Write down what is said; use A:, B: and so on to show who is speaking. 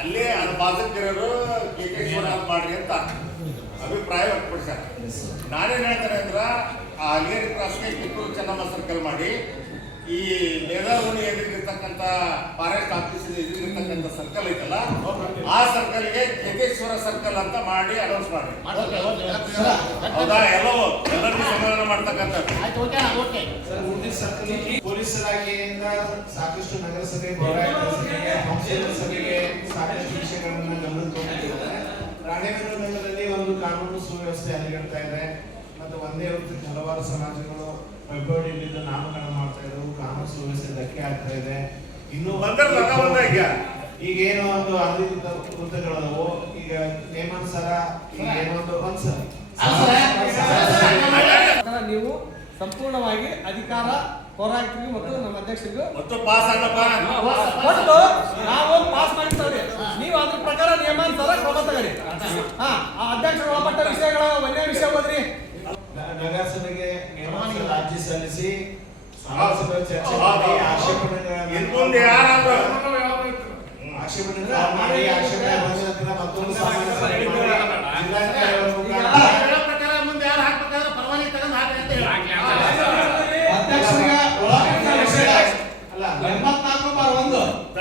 A: ಅಲ್ಲೇ ಅದು ಬಾಧಕಿರೋರು K K Shivraj ಮಾಡ್ರಿ ಅಂತ ಅಭಿಪ್ರಾಯ ವ್ಯಕ್ತಪಡಿಸ್ಯಾರ. ನಾನೇನ್ ಹೇಳ್ತಾರೆ ಅಂದ್ರ ಆ ಅಲಿಯರಿ ಕ್ರಾಸ್ಗೆ ಕಿತ್ತೂರು ಚೆನ್ನಮ್ಮ ಸರ್ಕಲ್ ಮಾಡಿ. ಈ ಮೇಧಾವಣಿ ಎದುರಿಗಿರ್ತಕ್ಕಂಥ ಫಾರೆಸ್ಟ್ ಆಫೀಸ್ ಎದುರಿಗಿರ್ತಕ್ಕಂಥ ಸರ್ಕಲ್ ಐತಲ್ಲ ಆ ಸರ್ಕಲ್ಗೆ ಕೆಕೇಶ್ವರ ಸರ್ಕಲ್ ಅಂತ ಮಾಡಿ ಅನೌನ್ಸ್ ಮಾಡಿ. ಹೌದಾ? ಎಲ್ಲೋ ಎಲ್ಲರಿಗೂ ಸಮಾಧಾನ ಮಾಡ್ತಕ್ಕಂಥದ್ದು.
B: ಆಯ್ತು ಓಕೆ ಓಕೆ
C: ಸರ್ ಮುಂದಿನ ಸರ್ಕಲ್ ಪೊಲೀಸರಾಗಿಯಿಂದ ಸಾಕಷ್ಟು ನಗರಸಭೆ ಸಭೆಗೆ ರಾಣೇಬೆನ್ನೂರು ನಗರದಲ್ಲಿ ಒಂದು ಕಾನೂನು ಸುವ್ಯವಸ್ಥೆ ಹದಗೆಡ್ತಾ ಇದೆ ಮತ್ತು ಒಂದೇ ಒಂದು ಹಲವಾರು ಸಮಾಜಗಳು ಪೈಪೋಟಿಯಲ್ಲಿದ್ದು ನಾಮಕರಣ ಮಾಡ್ತಾ ಇದ್ರು ಕಾನೂನು ಸುವ್ಯವಸ್ಥೆ ಧಕ್ಕೆ ಆಗ್ತಾ ಇದೆ ಇನ್ನು
A: ಈಗ.
C: ಏನೋ ಒಂದು ಅಧಿಕೃತ ವೃತ್ತಗಳದವು ಈಗ ನೇಮಾನುಸಾರ ಈಗ ಏನೋ ಒಂದು
D: ನೀವು ಸಂಪೂರ್ಣವಾಗಿ ಅಧಿಕಾರ ಹೋರಾಡ್ತೀವಿ ಮತ್ತು ನಮ್ಮ ಅಧ್ಯಕ್ಷರಿಗೂ
A: ಮತ್ತು ಪಾಸ್ ಆಗಪ್ಪ
D: ಸರ್ಕಾರ ನಿಯಮಾನುಸಾರ ಕ್ರಮ ಹಾ ಆ ಅಧ್ಯಕ್ಷರು ಒಳಪಟ್ಟ ವಿಷಯಗಳ ಒಂದೇ ವಿಷಯ
C: ಬದ್ರಿ ನಗರಸಭೆಗೆ ನಿಯಮಾನುಸಾರ ಅರ್ಜಿ ಸಲ್ಲಿಸಿ ಸಭೆ ಚರ್ಚೆ ಹಾಕಿ ಅಂತ ವಿಷಯ.